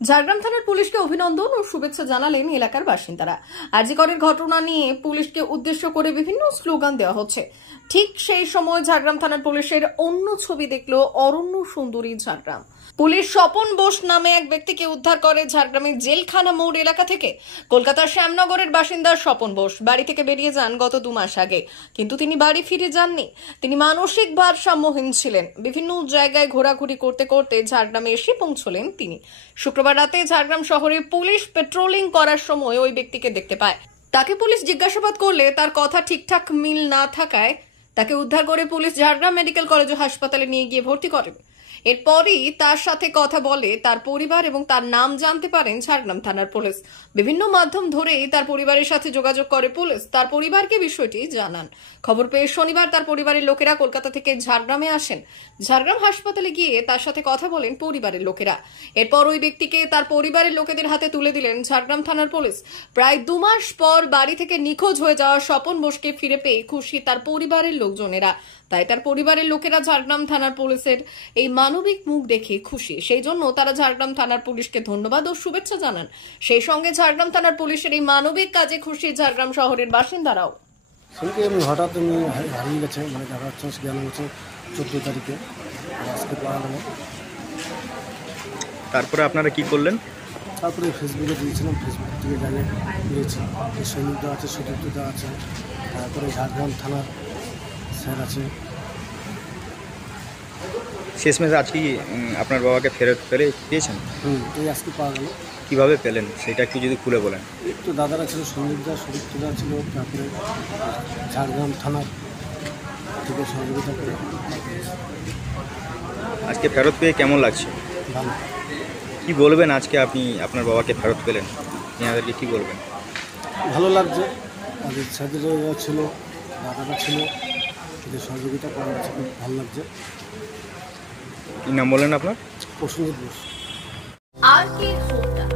ঝাড়গ্রাম থানার পুলিশকে অভিনন্দন ও শুভেচ্ছা জানালেন এলাকার বাসিন্দারা। আরজিকরের ঘটনা নিয়ে পুলিশকে উদ্দেশ্য করে বিভিন্ন স্লোগান দেওয়া হচ্ছে। ঠিক সেই সময় ঝাড়গ্রাম থানার পুলিশের অন্য ছবি দেখল অরণ্য সুন্দরী ঝাড়গ্রাম। পুলিশ স্বপন বোস নামে এক ব্যক্তিকে উদ্ধার করে ঝাড়গ্রামের জেলখানা মোড় এলাকা থেকে। কলকাতার শ্যামনগরের বাসিন্দা স্বপন বোস বাড়ি থেকে বেরিয়ে যান গত 2 মাস আগে, কিন্তু তিনি বাড়ি ফিরে যাননি। তিনি মানসিক ভারসাম্যহীন ছিলেন। বিভিন্ন জায়গায় ঘোরাঘুরি করতে করতে ঝাড়গ্রামে এসে পৌঁছলেন তিনি। শুক্রবার রাতে ঝাড়গ্রাম শহরে পুলিশ পেট্রোলিং করার সময় ওই ব্যক্তিকে দেখতে পায়। তাকে পুলিশ জিজ্ঞাসাবাদ করলে তার কথা ঠিকঠাক মিল না থাকায় তাকে উদ্ধার করে পুলিশ ঝাড়গ্রাম মেডিকেল কলেজ ও হাসপাতালে নিয়ে গিয়ে ভর্তি করে। এরপরই তার সাথে কথা বলে তার পরিবার এবং তার নাম জানতে পারেন ঝাড়গ্রাম থানার পুলিশ। বিভিন্ন মাধ্যম ধরেই তার পরিবারের সাথে যোগাযোগ করে পুলিশ। তার পরিবারকে বিষয়টি জানান। খবর পেয়ে শনিবার তার পরিবারের লোকেরা কলকাতা থেকে ঝাড়গ্রামে আসেন। ঝাড়গ্রাম হাসপাতালে গিয়ে তার সাথে কথা বলেন পরিবারের লোকেরা। এরপর ওই ব্যক্তিকে তার পরিবারের লোকেদের হাতে তুলে দিলেন ঝাড়গ্রাম থানার পুলিশ। প্রায় 2 মাস পর বাড়ি থেকে নিখোঁজ হয়ে যাওয়া স্বপন বোসকে ফিরে পেয়ে খুশি তার পরিবারের লোকজনেরা। তাই তার পরিবারের লোকেরা ঝাড়গ্রাম থানার পুলিশের এই মানবিক মুখ দেখে খুশি। সেই জন্য তারা ঝাড়গ্রাম থানার পুলিশকে ধন্যবাদ ও শুভেচ্ছা জানান। সেই সঙ্গে ঝাড়গ্রাম থানার পুলিশের এই মানবিক কাজে খুশি ঝাড়গ্রাম শহরের বাসিন্দারাও। হঠাৎ হারিয়ে গেছে, মানে দেখা যাচ্ছে জ্ঞান হচ্ছে 14 তারিখে, আজকে পাওয়া গেল। তারপরে আপনারা কি করলেন? তারপরে ফেসবুকে দিয়েছিলাম, ফেসবুক থেকে জানিয়ে দিয়েছি। সৈনিকদা আছে, সতীর্থদা আছে, তারপরে ঝাড়গ্রাম থানার স্যার আছে। শেষমেশ আজকে আপনার বাবাকে ফেরত পেয়েছেন? এই আজকে পাওয়া গেল। কীভাবে পেলেন সেটা একটু যদি খুলে বলেন। একটু দাদারা ছিল, সৈনিকদা, সতীর্থদা ছিল, তারপরে ঝাড়গ্রাম থানার থেকে সহযোগিতা করে। আজকে ফেরত পেয়ে কেমন লাগছে? ভালো। কি বলবেন আজকে আপনি আপনার বাবাকে ফেরত পেলেন, আপনাদেরকে কি বলবেন? ভালো লাগছে। আমাদের স্যাররা ছিল, দাদারা ছিল, এদের সহযোগিতা করা হচ্ছে, খুব ভালো লাগছে। কি নাম বলেন আপনার? প্রসেনজিৎ বোস। আরকে হোন্ডা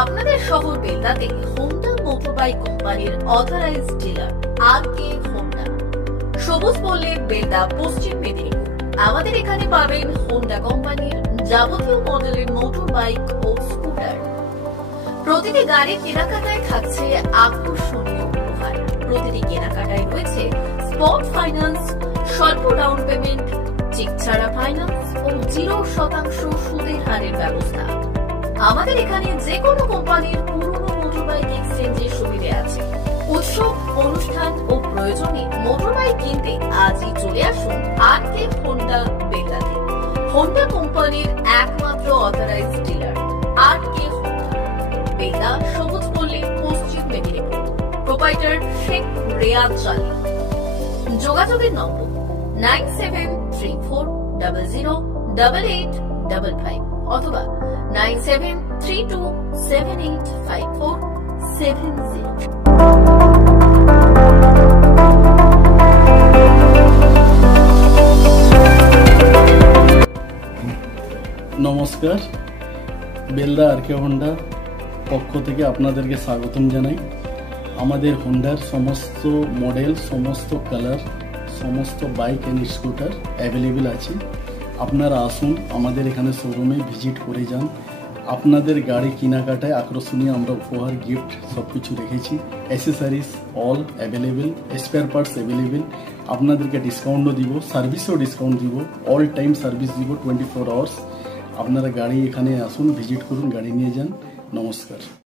আপনাদের শহর বেলদাতে হোন্ডা মোটরবাইক কোম্পানির অথরাইজড ডিলার। আরকে হোন্ডা, সবুজ পল্লী, বেলদা, পশ্চিম মেদিনীপুর। আমাদের এখানে পাবেন হোন্ডা কোম্পানির যাবতীয় মডেলের মোটর বাইক ও স্কুটার। প্রতিটি গাড়ির কেনাকাটায় থাকছে আকর্ষণীয় উপহার। প্রতিটি কেনাকাটায় রয়েছে স্পট ফাইন্যান্স, স্বল্প ডাউন পেমেন্ট, চেক ছাড়া ফাইন্যান্স ও 0% সুদের হারের ব্যবস্থা। আমাদের এখানে যে কোনো কোম্পানির পুরনো মোটরবাইক এক্সচেঞ্জের সুবিধা আছে। উৎসব, অনুষ্ঠান ও প্রয়োজনে মোটরবাইক কিনতে আজই চলে আসুন আরকে হোন্ডা বেলদাতে। হোন্ডা কোম্পানির একমাত্র অথরাইজড ডিলার আরকে হোন্ডা, বেলদা, সবুজ পল্লী, পশ্চিম মেদিনীপুর। প্রোপাইটার শেখ রেয়াদ চালি। যোগাযোগের নম্বর 9734008855 অথবা 9732785470। নমস্কার, বেলদা আরকে হোন্ডা পক্ষ থেকে আপনাদেরকে স্বাগতম জানাই। আমাদের হোন্ডার সমস্ত মডেল, সমস্ত কালার, সমস্ত বাইক অ্যান্ড স্কুটার অ্যাভেলেবেল আছে। আপনারা আসুন, আমাদের এখানে শোরুমে ভিজিট করে যান। আপনাদের গাড়ি কেনাকাটায় আকর্ষণীয় আমরা উপহার, গিফট সব কিছু রেখেছি। Accessories all available, spare parts available. আপনাদেরকে ডিসকাউন্টও দিব, সার্ভিসও ডিসকাউন্ট দিব, অল টাইম সার্ভিস দিব 24 আওয়ার্স। আপনারা গাড়ি এখানে আসুন, ভিজিট করুন, গাড়ি নিয়ে যান। নমস্কার।